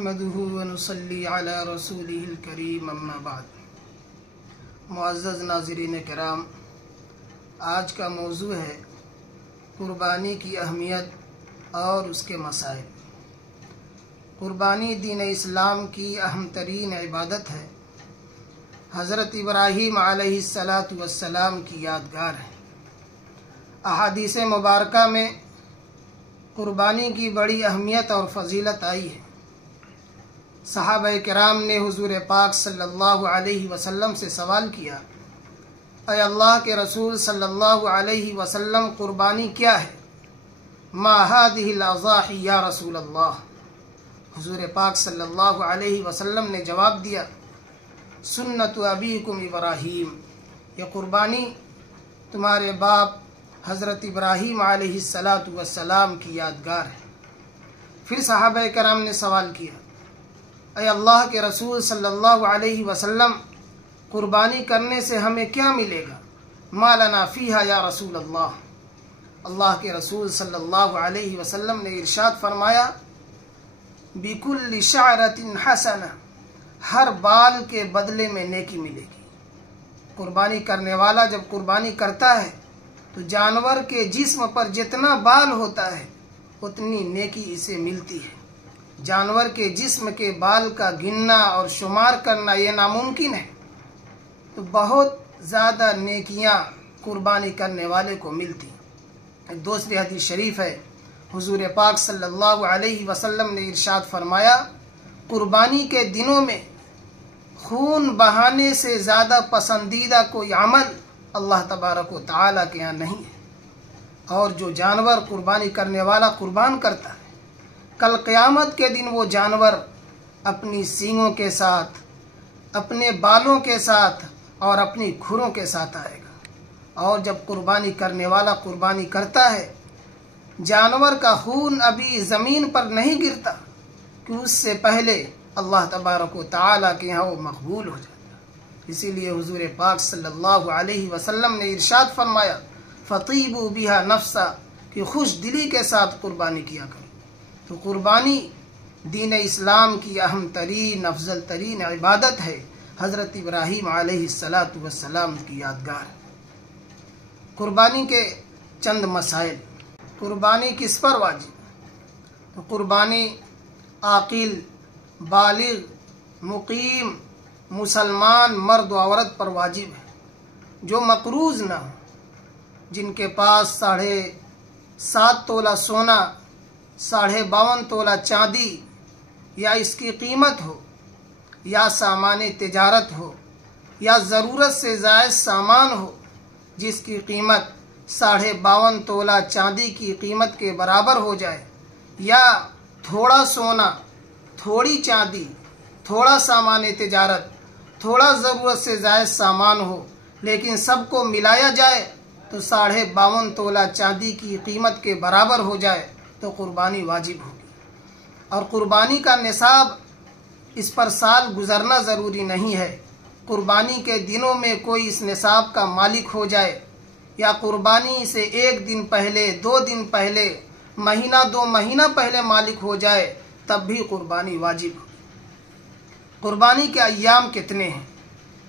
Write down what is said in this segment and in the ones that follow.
نحمده ونصلي على رسوله الكريم اما بعد۔ معزز ناظرین کرام، آج کا موضوع ہے قربانی کی اہمیت اور اس کے مسائل۔ قربانی دین اسلام کی اہم ترین عبادت ہے۔ حضرت ابراہیم علیہ السلام کی یادگار ہے۔ احادیث مبارکہ میں قربانی کی بڑی اہمیت اور فضیلت آئی ہے۔ صحابہ کرام نے حضور پاک صلی اللہ علیہ وسلم سے سوال کیا، اے اللہ کے رسول صلی اللہ علیہ وسلم، قربانی کیا ہے؟ ما هذه الاضاحی یا رسول اللہ۔ حضور پاک صلی اللہ علیہ وسلم نے جواب دیا، سنت ابیکم ابراہیم، یہ قربانی تمہارے باپ حضرت ابراہیم علیہ السلام کی یادگار ہے۔ پھر صحابہ کرام نے سوال کیا، اے اللہ کے رسول صلی اللہ علیہ وسلم، قربانی کرنے سے ہمیں کیا ملے گا؟ ما لنا فیہا یا رسول اللہ۔ اللہ کے رسول صلی اللہ علیہ وسلم نے ارشاد فرمایا، بِكُلِّ شَعْرَةٍ حَسَنَةٍ، ہر بال کے بدلے میں نیکی ملے گی۔ قربانی کرنے والا جب قربانی کرتا ہے تو جانور کے جسم پر جتنا بال ہوتا ہے اتنی نیکی اسے ملتی ہے۔ جانور کے جسم کے بال کا گننا اور شمار کرنا یہ ناممکن ہے، تو بہت زیادہ نیکیاں قربانی کرنے والے کو ملتی ہیں۔ ایک دوسری حدیث شریف ہے، حضور پاک صلی اللہ علیہ وسلم نے ارشاد فرمایا، قربانی کے دنوں میں خون بہانے سے زیادہ پسندیدہ کوئی عمل اللہ تبارک و تعالیٰ کے یہاں نہیں ہے۔ اور جو جانور قربانی کرنے والا قربان کرتا ہے، کل قیامت کے دن وہ جانور اپنی سینگوں کے ساتھ، اپنے بالوں کے ساتھ اور اپنی کھروں کے ساتھ آئے گا۔ اور جب قربانی کرنے والا قربانی کرتا ہے، جانور کا خون ابھی زمین پر نہیں گرتا کہ اس سے پہلے اللہ تبارک و تعالیٰ کے یہاں وہ مقبول ہو جاتا ہے۔ اسی لیے حضور پاک صلی اللہ علیہ وسلم نے ارشاد فرمایا، فطیبوا بها نفسا، کہ خوش دلی کے ساتھ قربانی کیا کرو۔ تو قربانی دین اسلام کی اہم ترین، افضل ترین عبادت ہے۔ حضرت ابراہیم علیہ السلام کی یادگار۔ قربانی کے چند مسائل۔ قربانی کس پر واجب؟ تو قربانی عاقل، بالغ، مقیم، مسلمان مرد و عورت پر واجب ہے، جو مقروض نہ ہو، جن کے پاس 7.5 تولہ سونا، 52.5 تولہ چاندی یا اس کی قیمت ہو، یا سامان تجارت ہو، یا ضرورت سے زائد سامان ہو جس کی قیمت 52.5 تولہ چاندی کی قیمت کے برابر ہو جائے، یا تھوڑا سونا، تھوڑی چاندی، تھوڑا سامان تجارت، تھوڑا ضرورت سے زائد سامان ہو، لیکن سب کو ملایا جائے تو 52.5 تولہ چاندی کی قیمت کے برابر ہو جائے تو قربانی واجب ہوگی۔ اور قربانی کا نصاب، اس پر سال گزرنا ضروری نہیں ہے۔ قربانی کے دنوں میں کوئی اس نصاب کا مالک ہو جائے، یا قربانی سے 1 دن پہلے، 2 دن پہلے، مہینہ 2 مہینہ پہلے مالک ہو جائے، تب بھی قربانی واجب ہوگی۔ قربانی کے ایام کتنے ہیں؟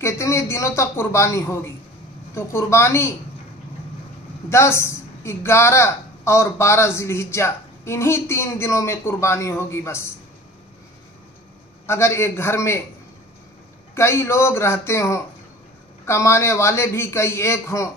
کتنے دنوں تک قربانی ہوگی؟ تو قربانی 10، 11 اور 12 ذی الحجہ، انہی 3 دنوں میں قربانی ہوگی بس۔ اگر ایک گھر میں کئی لوگ رہتے ہوں، کمانے والے بھی کئی ایک ہوں،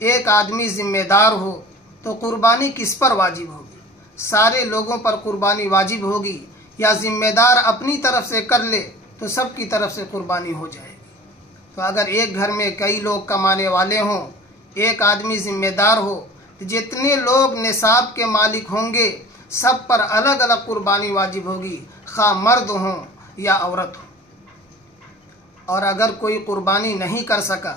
ایک آدمی ذمہ دار ہو، تو قربانی کس پر واجب ہوگی؟ سارے لوگوں پر قربانی واجب ہوگی، یا ذمہ دار اپنی طرف سے کر لے تو سب کی طرف سے قربانی ہو جائے گی۔ تو اگر ایک گھر میں کئی لوگ کمانے والے ہوں، ایک آدمی ذمہ دار ہو، تو جتنے لوگ نصاب کے مالک ہوں گے سب پر الگ الگ قربانی واجب ہوگی، خواہ مرد ہوں یا عورت ہو۔ اور اگر کوئی قربانی نہیں کر سکا،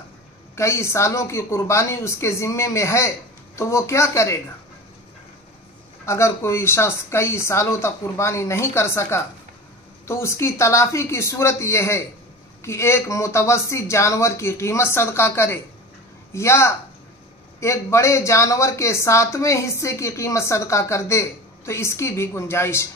کئی سالوں کی قربانی اس کے ذمے میں ہے، تو وہ کیا کرے گا؟ اگر کوئی شخص کئی سالوں تک قربانی نہیں کر سکا تو اس کی تلافی کی صورت یہ ہے کہ ایک متوسط جانور کی قیمت صدقہ کرے، یا ایک بڑے جانور کے 7ویں حصے کی قیمت صدقہ کر دے، تو اس کی بھی گنجائش ہے۔